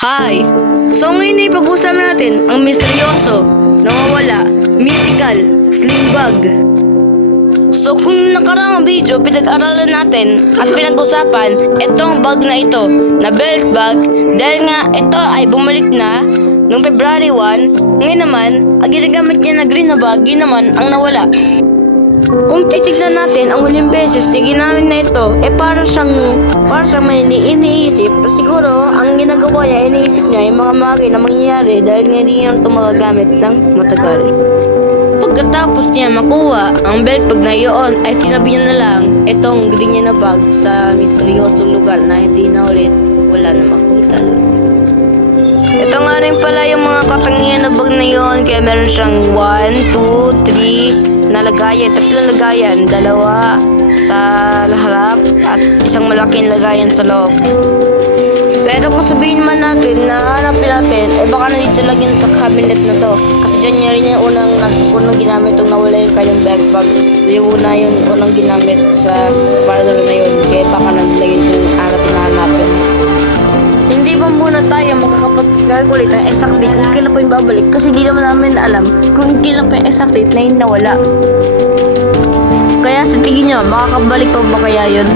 Hi! So ngayon ay pag-usapan natin ang misteryoso, nawawala, mythical, sling bag. So kung nakaraang video pinag-aralan natin at pinag-usapan itong bag na ito na belt bag dahil nga ito ay bumalik na noong February 1. Ngayon naman, ang ginagamit niya na green na bag, yun naman ang nawala. Kung titignan natin ang huling beses na ginamit na ito, para siyang may iniisip. Siguro, ang ginagawa niya, iniisip niya yung mga bagay na mangyayari dahil nga hindi niya ito magagamit ng matagal. Pagkatapos niya makuha ang belt bag na iyon, ay tinabi niya na lang itong green niya na bag sa misteryosong lugar na hindi na ulit wala na makita. Ito nga rin pala yung mga katangian na bag na iyon, kaya meron siyang 1, 2, 3 na lagayan, tatlong lagayan, dalawa sa harap at isang malaking lagayan sa loob. Pero kung sabihin man natin na hanapin natin, baka nandito lang yun sa cabinet na to. Kasi dyan niya rin yung unang ginamit itong nawala yung kanyang belt bag. Yung una yung unang ginamit sa parlor na yun. Kaya baka nandito lang yun kung natin nahanapin. Hindi pa muna tayo makakapag-calculate ng exact date kung kailan pa yung babalik kasi di naman namin alam kung kailan pa yung exact date na yung nawala. Kaya sa tingin nyo, makakabalik pa ba kaya yun?